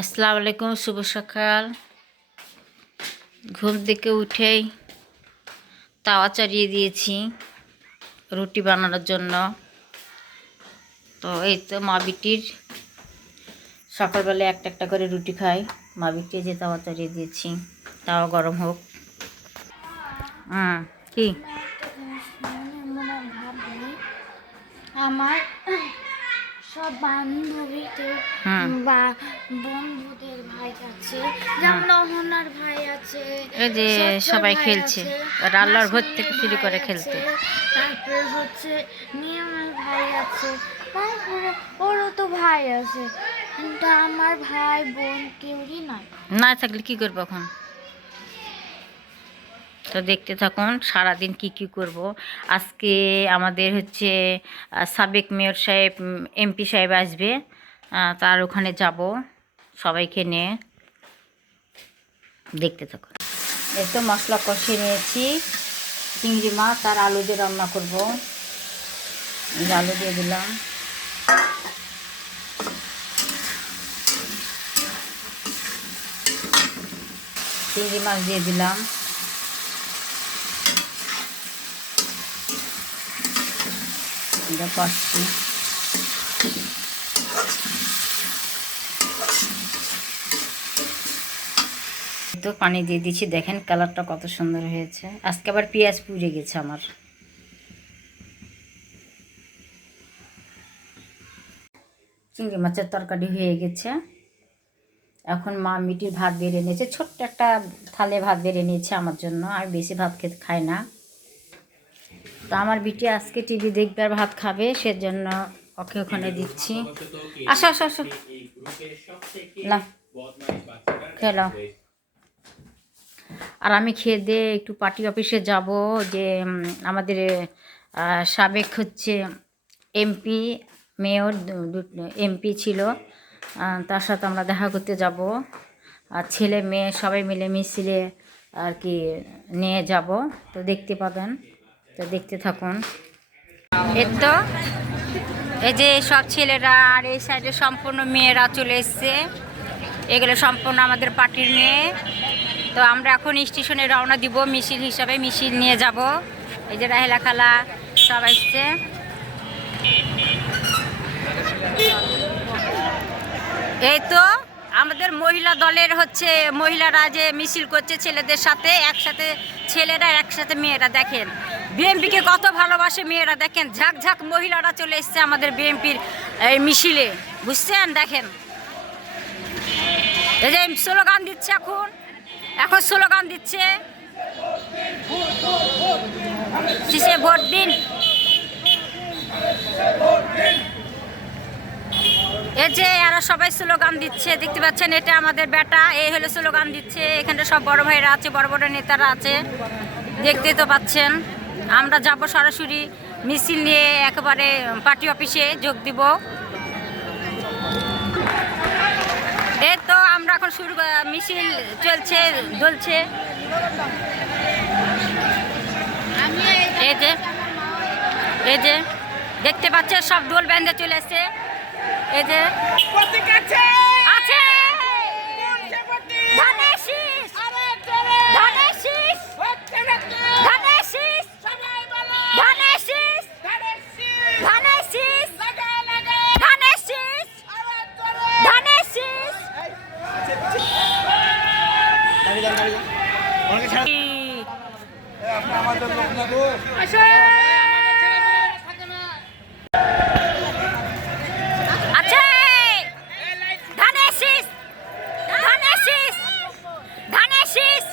আসসালামু আলাইকুম, শুভ সকাল। ঘুম থেকে উঠেই তাওয়া চালিয়ে দিয়েছি রুটি বানানোর জন্য। তো এই তো মা বিটির সকালবেলা একটা একটা করে রুটি খাই। মা বিটি যে তাওয়া চালিয়ে দিয়েছি, তাওয়া গরম হোক। কি আমার সব বান্ধবীদের বা বন্ধুদের ভাই আছে, যেমন অহনার ভাই আছে, এই যে সবাই খেলছে, আল্লাহর ঘর থেকে শুরু করে খেলতে। তারপরে হচ্ছে নিয়মের ভাই আছে, তারপরে ওরও তো ভাই আছে, কিন্তু আমার ভাই বোন কেউই নাই। না থাকলে কি করবো এখন? তো দেখতে থাকুন সারাদিন কি করব। আজকে আমাদের হচ্ছে সাবেক মেয়র সাহেব, এমপি সাহেব আসবে, তার ওখানে যাব সবাইকে নিয়ে। দেখতে থাকুন। এই তো মশলা কষিয়ে নিয়েছি, চিংড়ি মাছ আর আলু দিয়ে রান্না করব। আলু দিয়ে দিলাম, চিংড়ি মাছ দিয়ে দিলাম, কষছি। তো পানি দিয়ে দিচ্ছি, দেখেন কালারটা কত সুন্দর হয়েছে। আজকে আবার পেঁয়াজ পুড়ে গেছে আমার। চিংড়ি মাছের তরকারি হয়ে গেছে। এখন মা মিটির ভাত বেড়ে নিয়েছে, ছোট্ট একটা থালে ভাত বেড়ে নিয়েছে আমার জন্য। আমি বেশি ভাত খেতে খাই না। তো আমার বিটি আজকে টিভি দেখবে আর ভাত খাবে, সেজন্য ওকে ওখানে দিচ্ছি। আসো আসো আসো, না খেলাম। আর আমি খেয়ে দিয়ে একটু পার্টি অফিসে যাব, যে আমাদের সাবেক হচ্ছে এমপি, মেয়র এমপি ছিল, তার সাথে আমরা দেখা করতে যাব। আর ছেলে মেয়ে সবাই মিলে মিছিলে আর কি নিয়ে যাব। তো দেখতে পাবেন, তো দেখতে থাকুন। এই তো এই যে সব ছেলেরা আর এই সাইডে সম্পূর্ণ মেয়েরা চলে এসছে। এগুলো সম্পূর্ণ আমাদের পার্টির মেয়ে। তো আমরা এখন স্টেশনে রওনা দিব, মিছিল হিসাবে মিছিল নিয়ে যাব। এই যে রাহেলা খালা সব আসছে। এই তো আমাদের মহিলা দলের হচ্ছে মহিলারা যে মিছিল করছে ছেলেদের সাথে একসাথে, ছেলেরা একসাথে মেয়েরা। দেখেন বিএমপিকে কত ভালোবাসে মেয়েরা, দেখেন ঝাঁক ঝাঁক মহিলারা চলে এসছে আমাদের বিএমপির এই মিছিলে, বুঝছেন? দেখেন এই যে স্লোগান দিচ্ছে, এখন স্লোগান দিচ্ছে, শীষে ভোট দিন। এই যে এরা সবাই স্লোগান দিচ্ছে, দেখতে পাচ্ছেন, এটা আমাদের বেটা, এই হলো স্লোগান দিচ্ছে। এখানে সব বড় ভাইরা আছে, বড় বড় নেতারা আছে, দেখতে তো পাচ্ছেন। আমরা যাব সরাসরি মিছিল নিয়ে একেবারে পার্টি অফিসে যোগ দিব। এই তো আমরা এখন মিছিল চলছে, চলছে। এই যে দেখতে পাচ্ছেন সব দোল ব্যান্ডে চলে এসছে। এই যে আছে ধানের শীষ, ধানের শীষ, ধানের শীষ, ধানের শীষ, ধানের শীষ, ধানের শীষ, ধানের শীষ।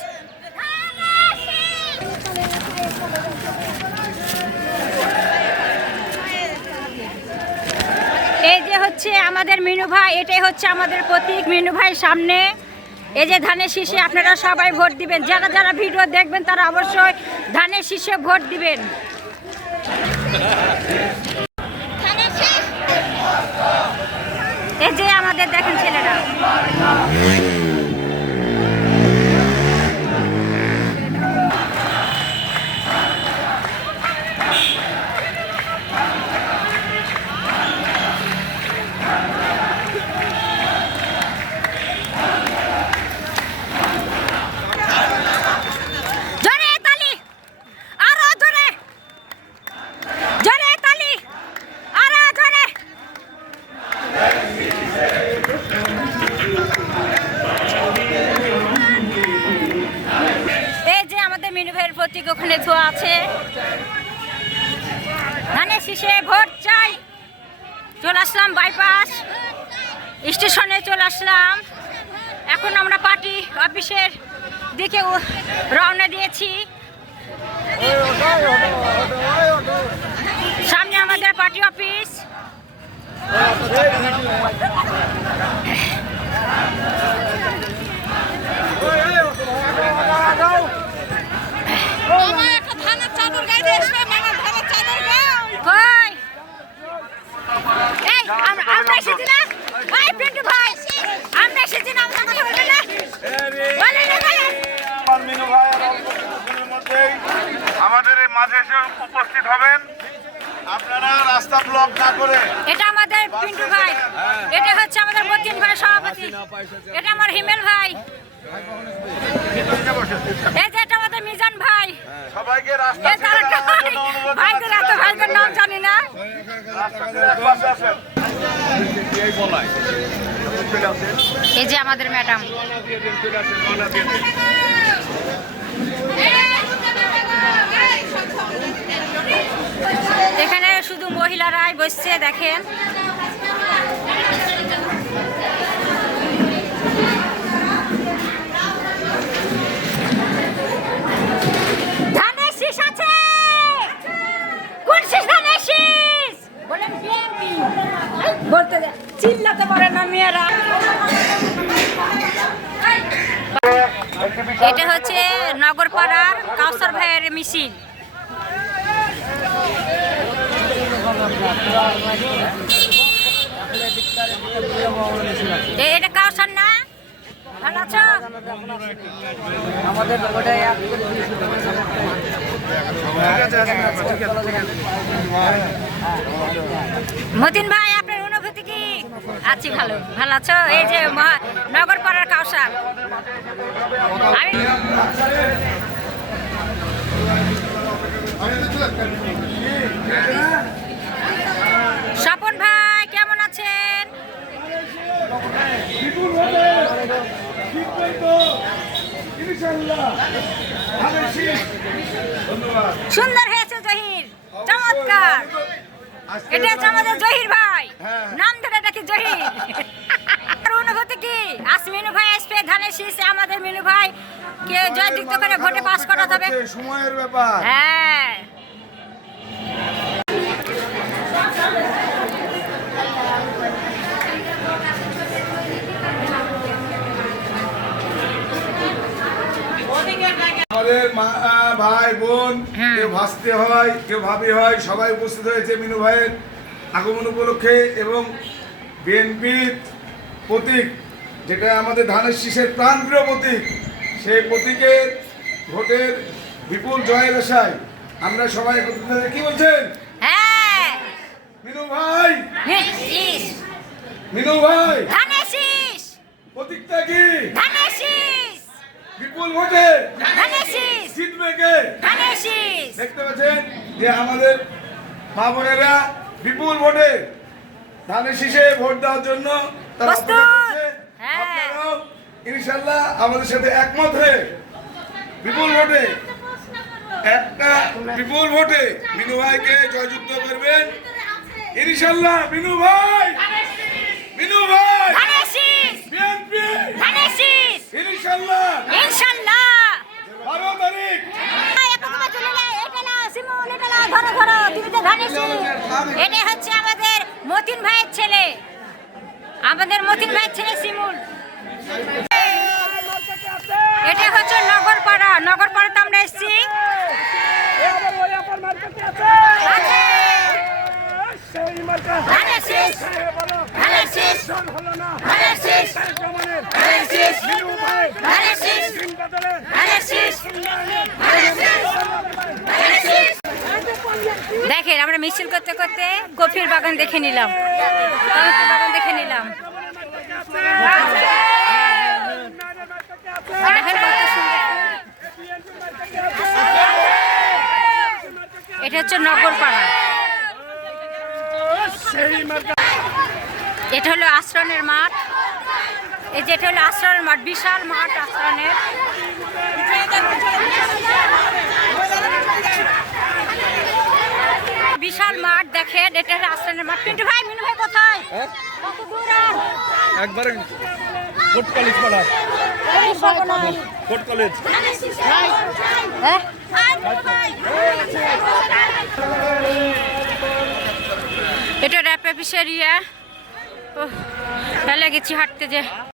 এই যে হচ্ছে আমাদের মিনু ভাই, এটাই হচ্ছে আমাদের প্রতীক মিনু ভাই সামনে। এই যে ধানের শীষে আপনারা সবাই ভোট দিবেন, যারা যারা ভিডিও দেখবেন তারা অবশ্যই ধানের শীষে ভোট দিবেন। এই যে আমাদের দেখেন ছেলেরা, আছে। ধানের শীষে ভোট চাই। চলে আসলাম বাইপাস স্টেশনে, চলে আসলাম। এখন আমরা পার্টি অফিসের দিকে রওনা দিয়েছি। সামনে আমাদের পার্টি অফিস। আমরা এসেছি না ভাই, পিন্টু ভাই, আমরা এসেছি না, আমরা কথা বলবেন না, বলেন না, বলেন। মিনু ভাই অল্পক্ষণের মধ্যেই আমাদের এই মাঝে এসে উপস্থিত হবেন। আপনারা রাস্তা ব্লক না করে। এটা আমাদের পিন্টু ভাই, এটা হচ্ছে আমাদের মতিন ভাই সভাপতি, এটা আমার হিমেল ভাই, এই যে এটা আমাদের মিজান ভাই। সবাইকে রাস্তা এই ছেড়ে তারা দাঁড়ানোর জন্য অনুরোধ ভাইদের এত ভাইদের নাম জানি না। রাস্তা ছেড়ে এক পাশে আসেন। এই যে আমাদের ম্যাডাম। এখানে শুধু মহিলারাই বসছে, দেখেন। ধানের শীষ আছে। কোন শীষ? ধানের শীষ বলেন। বিএনপি বলতে চিল্লাতে পারে না মেয়েরা। এটা হচ্ছে নগরপাড়ার কাউসার ভাইয়ের মিছিল। এটা কাউসার না? ভালো আছো? মতিন ভাই, আপনার অনুভূতি কি? আছি ভালো। ভালো আছো? এই যে নগরপাড়ার কাউসার। স্বপন ভাই কেমন আছেন? সুন্দর হয়েছে জহির, চমৎকার। এটা হচ্ছে আমাদের জহির ভাই, নাম ধরে ডাকি জহির। অনুভূতি কি? আজ মিনু ভাই আসবে, ধানের শীষ আমাদের মিনু ভাই কে জয়যুক্ত করে ভোটে পাস করা যাবে। সময়ের ব্যাপার। হ্যাঁ, আমাদের মা, ভাই, বোন, কেউ ভাসতে হয়, কেউ ভাবি হয়, সবাই উপস্থিত হয়েছে মিনু ভাইয়ের আগমন উপলক্ষে। এবং বিএনপির প্রতীক, যেটা আমাদের ধানের শীষের প্রাণপ্রিয় প্রতীক, সেই প্রতীকের ভোটের বিপুল জয়ের আশায় আমরা সবাই একত্রিত হয়ে, কি বলছেন হ্যাঁ, মিনু ভাই? শীষ, মিনু ভাই, ধানের শীষ, প্রতীকটা কি? ধানের শীষ, বিপুল ভোটে ধানের শীষ, জিতবে কে? ধানের শীষ। দেখতে পাচ্ছেন যে আমাদের মা বোনেরা বিপুল ভোটে ধানের শীষে ভোট দেওয়ার জন্য তারা প্রস্তুত। অপেক্ষা করছে। হ্যাঁ। আপনারাও ইনশাআল্লাহ আমাদের সাথে একমত হয়ে বিপুল ভোটে বিপুল ভোটে মিনু ভাইকে জয়যুক্ত করবেন ইনশাআল্লাহ। মিনু ভাই, মিনু ভাই, ধানের শীষ, বিএনপি ধানের শীষ, ইনশাআল্লাহ। ইনশাআল্লাহ। 12 তারিখ এটা হচ্ছে আমাদের মতিন ভাইয়ের ছেলে, আমাদের মতিন ভাইয়ের ছেলে শিমুল। এটা হচ্ছে নগরপাড়া, নগরপাড়াতে আমরা এসেছি। ধানের শীষ, ধানের শীষ, ধানের শীষ, ধানের শীষ, ধানের শীষ, ধানের শীষ, ধানের শীষ। দেখেন, আমরা মিছিল করতে করতে কফির বাগান দেখে নিলাম, কফির বাগান দেখে নিলাম। দেখেন কত সুন্দর। এটা হচ্ছে নগরপাড়া, এটা হলো আশ্রনের মাঠ। এই যেটা হলো আশ্রনের মাঠ, বিশাল মাঠ আশ্রনের। বিশাল মাঠ দেখেন, এটা রাস্তার মাঠ। পিন্টু ভাই, মিনু ভাই কোথায়? কত দূর আর? একবারে কোর্ট কলেজ পড়া, কোর্ট কলেজ। হ্যাঁ? এটা র্যাপ অফিসের ইয়ে। ফেলে গেছি হাঁটতে যে।